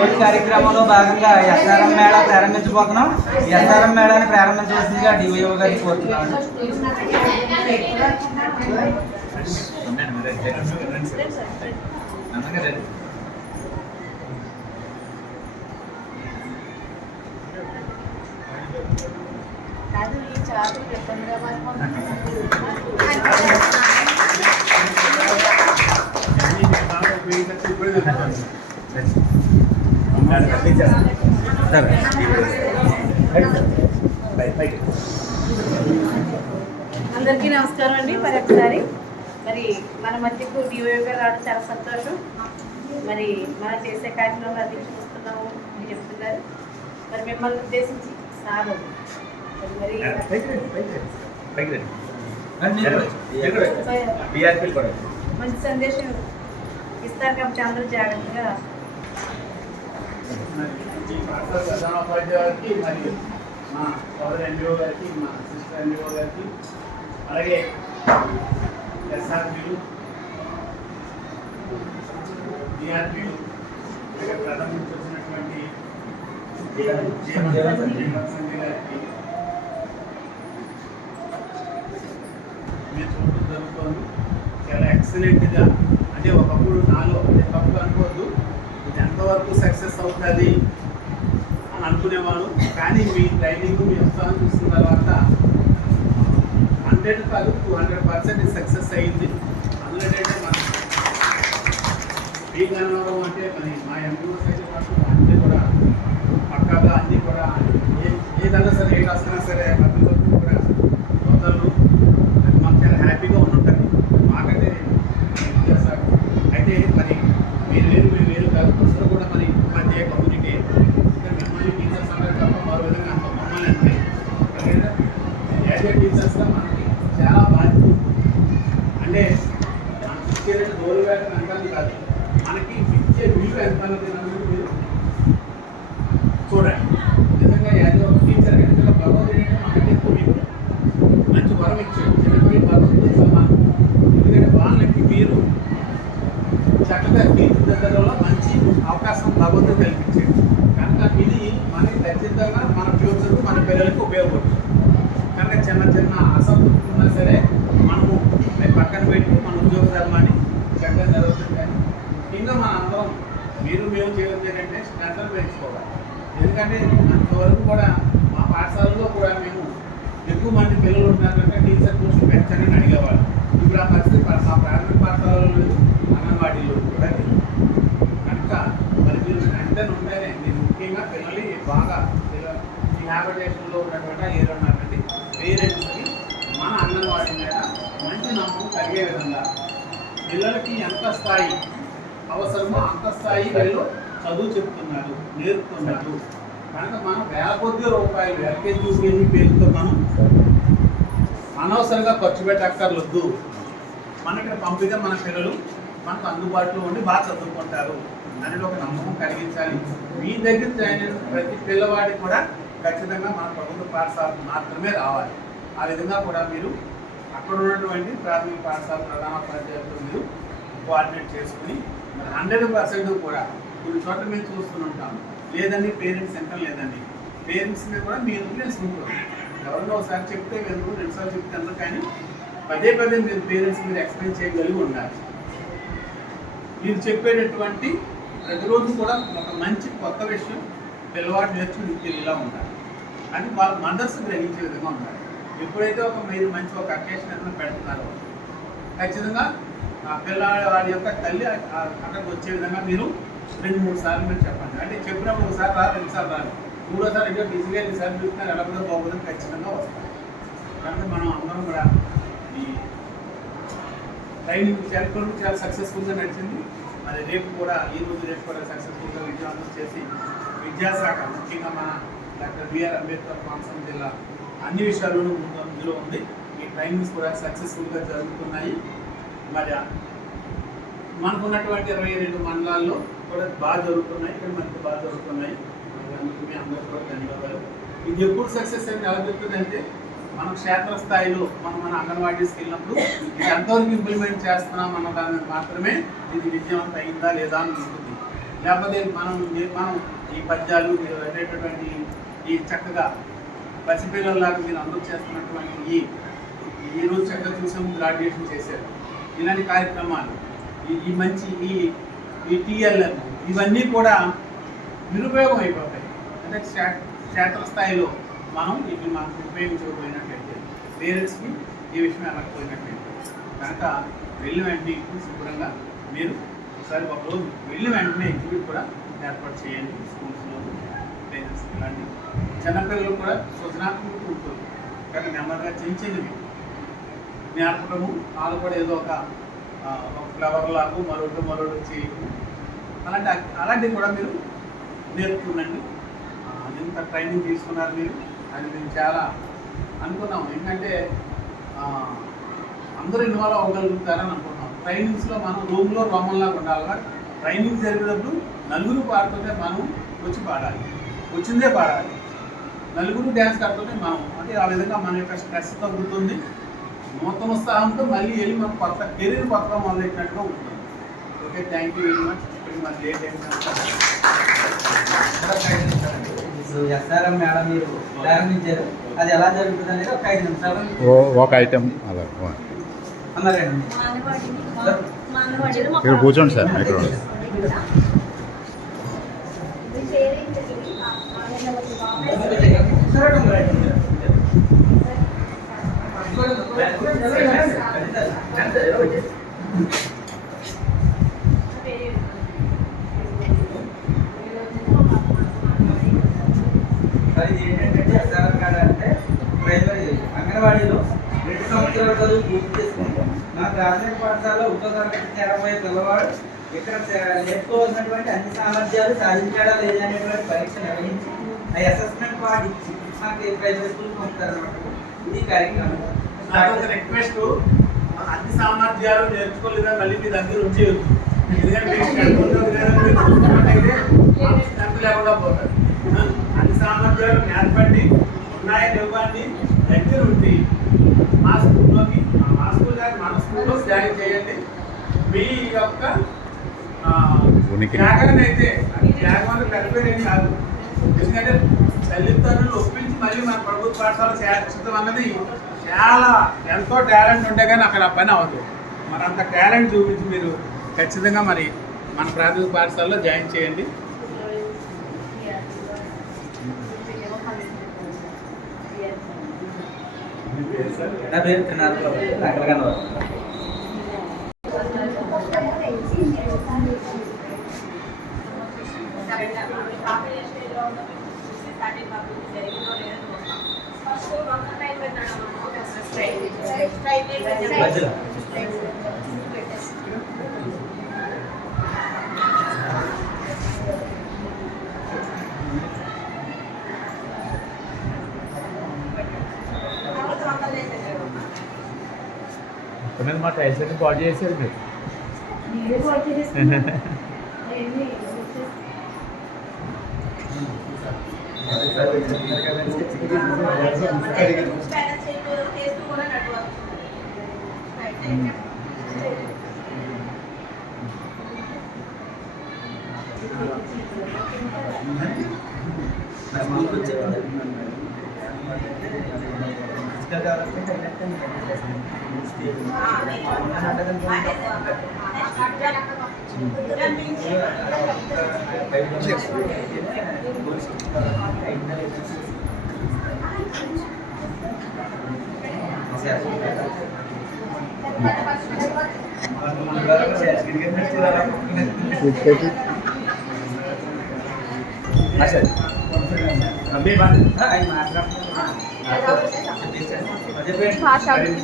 ఈరోజు కార్యక్రమంలో భాగంగా ఎస్ఆర్ఎం మేళా ప్రారంభించబోతున్నాం. ఎస్ఆర్ఎం మేళాని ప్రారంభించవలసిందిగా డిఓ గారికి కోరుతున్నాను. అందరికీ నమస్కారం అండి. మరొకసారి మరి మన మధ్యకు డిఓ గారు రావడం చాలా సంతోషం. మరి మనం చేసే కార్యక్రమంలో అధ్యక్షులు వస్తున్నాము అని చెప్తున్నారు. మరి మిమ్మల్ని ఉద్దేశించి సార్ మరి మంచి సందేశం ఇస్తారు కాబట్టి అందరూ జాగ్రత్తగా ప్రధానోపాధ్యాయులకి మరియు మా సోదరు ఎన్జిఓ గారికి, మా సిస్టర్ ఎన్జిఓ గారికి, అలాగే ఎస్ఆర్పీలు, డిఆర్పీలు, ప్రథమ నుంచి వచ్చినటువంటి సంజయ్ గారికి మీరు చూడటం జరుగుతుంది. చాలా ఎక్సలెంట్గా, అంటే ఒకప్పుడు నాలో అంటే తప్పు అనుకోవద్దు, ఇది ఎంతవరకు సక్సెస్ అవుతుంది అని అనుకునేవాడు. కానీ మీ ట్రైనింగ్ మీ ఉత్సాహం చూసిన తర్వాత 100 కాదు 200% సక్సెస్ అయ్యింది. అందులో ఏంటంటే మనం మీకు అనవడం అంటే మరి మా ఎంప్లాయీస్ అయితే మాత్రం అన్నీ కూడా పక్కాగా అన్నీ కూడా ఏదన్నా సరే ఏ రాసినా సరే ప్రతి ఒక్కరు కూడా సోదరులు అది మాకు చాలా హ్యాపీగా ఉంటుంది. మాకైతే చేస్తారు. అయితే మరి మీరు వేరు కాదు, అందరూ కూడా మరి మధ్య కమ్యూనిటీ మిమ్మల్ని టీచర్స్ అందరూ తప్ప మరో విధంగా అంత మమ్మల్ని అంటే యాజ్ ఏ టీచర్స్గా మనకి చాలా బాధ్యత. అంటే మనకి ఇచ్చే గోల్ వేయడం అంటాను కాదు, మనకి ఇచ్చే విలువ ఎంత అన్నది మీరు చూడండి. నిజంగా యాజ్ ఒక టీచర్ నిజంగా భగవద్గీత మనకి ఎక్కువ మీకు మంచి వరం ఇచ్చాడు. చిన్నపిల్లలు భగవద్గీత సమానం. ఎందుకంటే వాళ్ళకి మీరు చక్కగా తీర్చిదిద్దడంలో మంచి అవకాశం భగవంతుడు కల్పించాడు. కనుక ఇది మనకి ఖచ్చితంగా మన ఫ్యూచర్ మన పిల్లలకు ఉపయోగపడుతుంది. కనుక చిన్న అసంతృప్తి ఉన్నా సరే మనము పక్కన పెట్టి మన ఉద్యోగ ధర్మాన్ని చక్కగా జరుగుతుంది. కానీ ఇంకా మన అందరం మేము చేయడం ఏంటంటే స్ట్రెంత్ పెంచుకోవాలి. ఎందుకంటే అంతవరకు కూడా మా పాఠశాలలో కూడా మేము ఎక్కువ మంది పిల్లలు ఉన్నారంటే టీచర్ పోస్టులు పెంచండి అని అడిగేవాళ్ళు. ఇప్పుడు ఆ పరిస్థితి మా ప్రాథమిక పాఠశాలలో లేదు, అంగన్వాడీలో కూడా లేదు. కనుక మరి మీరు స్ట్రెంత్ ఉంటేనే మీరు ముఖ్యంగా పిల్లలు బాగా ఈ హ్యాబిటేషన్లో ఉన్నటువంటి ఏదో ఉన్నటువంటి పేరెంట్స్కి మన అంగన్వాడీ మీద మంచి నమ్మకం కలిగే విధంగా పిల్లలకి ఎంత స్థాయి అవసరమో అంత స్థాయి వీళ్ళు చదువు చెప్తున్నారు, నేర్పుతున్నారు. కనుక మనం వేల కొద్ది రూపాయలు ఎల్కేజీ యూకేజీ పేరుతో మనం అనవసరంగా ఖర్చు పెట్టక్కర్లొద్దు. మనకి పంపితే మన పిల్లలు మనకు అందుబాటులో ఉండి బాగా చదువుకుంటారు అనేది ఒక నమ్మకం కలిగించాలి. మీ దగ్గర జాయిన్ అయిన ప్రతి పిల్లవాడికి కూడా ఖచ్చితంగా మన ప్రభుత్వ పాఠశాలకు మాత్రమే రావాలి. ఆ విధంగా కూడా మీరు అక్కడ ఉన్నటువంటి ప్రాథమిక పాఠశాల ప్రధానోపాధ్యాయులతో మీరు కోఆర్డినేట్ చేసుకుని మరి 100% కూడా కొన్ని చోట్ల మేము చూస్తుంటాం. లేదండి పేరెంట్స్ సెంటర్ లేదండి, పేరెంట్స్ మీద కూడా మీ ఇన్ఫ్లుయెన్స్ ఉంటుంది. ఎవరిలో ఒకసారి చెప్తే వెళ్తూ 2 సార్లు చెప్తే అందరూ, కానీ పదే మీరు పేరెంట్స్ మీద ఎక్స్ప్లెయిన్ చేయగలిగి ఉండాలి. మీరు చెప్పేటటువంటి ప్రతిరోజు కూడా ఒక మంచి కొత్త విషయం పిల్లవాడు నేర్చుకుని ఇలా ఉండాలి. అది వాళ్ళ మదర్స్ గ్రహించే విధంగా ఉండాలి. ఎప్పుడైతే మీరు మంచి ఒక అకేషన్ ఏదైనా పెడుతున్నారో ఖచ్చితంగా ఆ పిల్లవాడి యొక్క తల్లి అక్కడికి వచ్చే విధంగా మీరు 2-3 సార్లు మీరు చెప్పండి. అంటే చెప్పినప్పుడు ఒకసారి రాదు, 2 సార్లు రాదు, 3వ సారి ఇంకా బిజీగా 2 సార్లు చూస్తున్నారు, ఎలా కూడా బాగుందని ఖచ్చితంగా వస్తారు. కనుక మనం అందరం కూడా ఈ ట్రైనింగ్ చాలా సక్సెస్ఫుల్గా నడిచింది. మరి రేపు కూడా రేపు కూడా సక్సెస్ఫుల్గా విజయవంతం చేసి విద్యాశాఖ ముఖ్యంగా మన డాక్టర్ బిఆర్ అంబేద్కర్ కోనసీమ జిల్లా అన్ని విషయాల్లోనూ ఇందులో ఉంది. ఈ ట్రైనింగ్స్ కూడా సక్సెస్ఫుల్గా జరుగుతున్నాయి. మరి మనకున్నటువంటి 22 మండలాల్లో కూడా బాగా జరుగుతున్నాయి. ఇక్కడ మనకి బాగా జరుగుతున్నాయి. అందుకు మీ అందరూ కూడా ధన్యవాదాలు. ఇది ఎప్పుడు సక్సెస్ అయింది ఎలా చెప్తుందంటే మనం క్షేత్రస్థాయిలో మన అంగన్వాడీస్కి వెళ్ళినప్పుడు ఇది ఎంతవరకు ఇంప్లిమెంట్ చేస్తున్నాం అన్న దాని మాత్రమే ఇది విజయవంతం అయిందా లేదా అని ఉంటుంది. లేకపోతే మనం ఈ పద్యాలు అనేటటువంటి ఈ చక్కగా పసిపిల్లలాగా మీరు అందరూ చేస్తున్నటువంటి ఈ రోజు చక్కగా చూసాము, గ్రాడ్యుయేషన్ చేశారు. ఇలాంటి కార్యక్రమాలు ఈ మంచి ఈ టీఎల్ఎం ఇవన్నీ కూడా నిరుపయోగం అయిపోతాయి. అంటే క్షేత్రస్థాయిలో మనం వీటిని మనం ఉపయోగించకపోయినట్లయితే పేరెంట్స్కి ఈ విషయం వెళ్ళకపోయినట్లయితే కనుక వెళ్ళి వెంటనే శుభ్రంగా మీరు ఒకసారి ఒకరోజు వెళ్ళి వెంటనే ఎగ్జిబిట్ కూడా ఏర్పాటు చేయండి స్కూల్స్లో పేరెంట్స్. ఇలాంటి చిన్నపిల్లలు కూడా సృజనాత్మక ఉంటుంది కానీ నెమ్మదిగా చేయించేది నేర్పడము, వాళ్ళు కూడా ఏదో ఒక ఫ్లవర్ లాగా మరొకటి చేయడం అలాంటివి కూడా మీరు నేర్పుతుందండి. ఎంత ట్రైనింగ్ తీసుకున్నారు మీరు, అది మేము చాలా అనుకున్నాం. ఎందుకంటే అందరూ ఇన్వాల్వ్ అవ్వగలుగుతారని అనుకున్నాం. ట్రైనింగ్స్లో మనం రూమ్లో రోమంలాగా ఉండాలిగా, ట్రైనింగ్ జరిగేటప్పుడు నలుగురు పాడుతుంటే మనం వచ్చి పాడాలి, వచ్చిందే పాడాలి. నలుగురు డ్యాన్స్ ఆడుతుంటే మనం అంటే ఆ విధంగా మన యొక్క స్ట్రెస్ తగ్గుతుంది. నూతన ఉత్సాహంతో మళ్ళీ వెళ్ళి మనం కొత్తగా మొదలెట్టినట్టుగా ఉంటుంది. Okay, thank you very much. ఇప్పుడు మరి లేట్ ఇప్పుడు ఎస్ఆర్ఎం మేడం మీరు ప్రారంభించారు, అది ఎలా జరుగుతుంది అనేది ఒక 5 నిమిషాలు ఒక ఐటెం అలా అన్నారండి. ఇక్కడ కూర్చోండి సార్. ఇక్కడ అది ఏంటంటే ఎస్ఆర్ఎం మేడం అంటే ప్రైమరీ అంగన్వాడీలో 2 సంవత్సరాల చదువు పూర్తి చేసుకుంటాం. నా ప్రాథమిక పాఠశాలలో 1వ తరగతి చేరబోయే పిల్లవాడు ఇక్కడ నేర్చుకోవాల్సినటువంటి అన్ని సామర్థ్యాలు సాధించాడా లేదా అనేటువంటి పరీక్ష నిర్వహించి ఆ అసెస్మెంట్ కార్డు ఇచ్చి నాకు ప్రైమరీ స్కూల్ పంపుతారు అన్నమాట. ఇది కార్యక్రమం. రిక్వెస్ట్, అన్ని సామర్థ్యాలు నేర్చుకోలేదా మళ్ళీ మీ దగ్గర ఉంచేయద్దు. ఎందుకంటే లేకుండా పోతారు. అన్ని సామర్థ్యాలు నేర్పండి, ఉన్నాయని ఇవ్వండి, దగ్గర ఉండి మా స్కూల్లోకి మన స్కూల్లో జాయిన్ చేయండి. మీ యొక్క త్యాగాన్ని అయితే అది త్యాగం అని కలిపేదేం కాదు. ఎందుకంటే తల్లిదండ్రులు ఒప్పించి మళ్ళీ మన ప్రభుత్వ పాఠశాల చేర్చడం అన్నది చాలా ఎంతో టాలెంట్ ఉంటే కానీ అక్కడ పని అవ్వదు. మరి అంత టాలెంట్ చూపించి మీరు ఖచ్చితంగా మరి మన ప్రాథమిక పాఠశాలలో జాయిన్ చేయండి. నా పేరు త్రినాథరావు. మా టైల్స్ అన్ని బాగు చేశారు మీరు.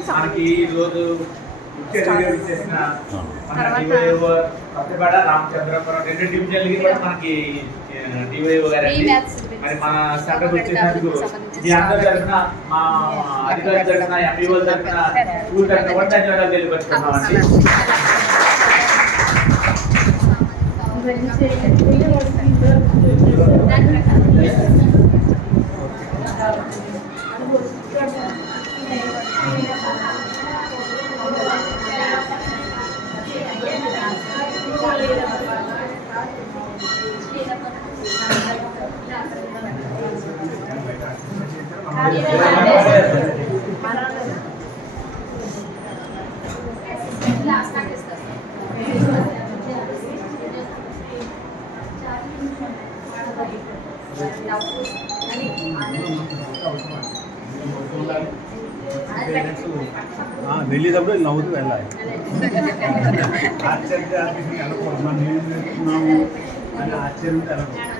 మనకి ఈరోజు చేసిన కొత్తపేట రామచంద్రపురం 2 డివిజన్లకి కూడా మనకి డివైఓ గారు మరి మన సెంటర్ వచ్చేసినందుకు మీ అందరి తరఫున మా అధికారుల తరఫున ఎంపీఓ తరఫున స్కూల్ తరఫున కూడా ధన్యవాదాలు తెలియపరుచుకున్నామండి. పేరెంట్స్ వెళ్ళేటప్పుడు నవ్వుతూ వెళ్ళాలి. ఆశ్చర్య అనకూడదు, మనం ఏం చేస్తున్నాము అని ఆశ్చర్యం అనకూడదు.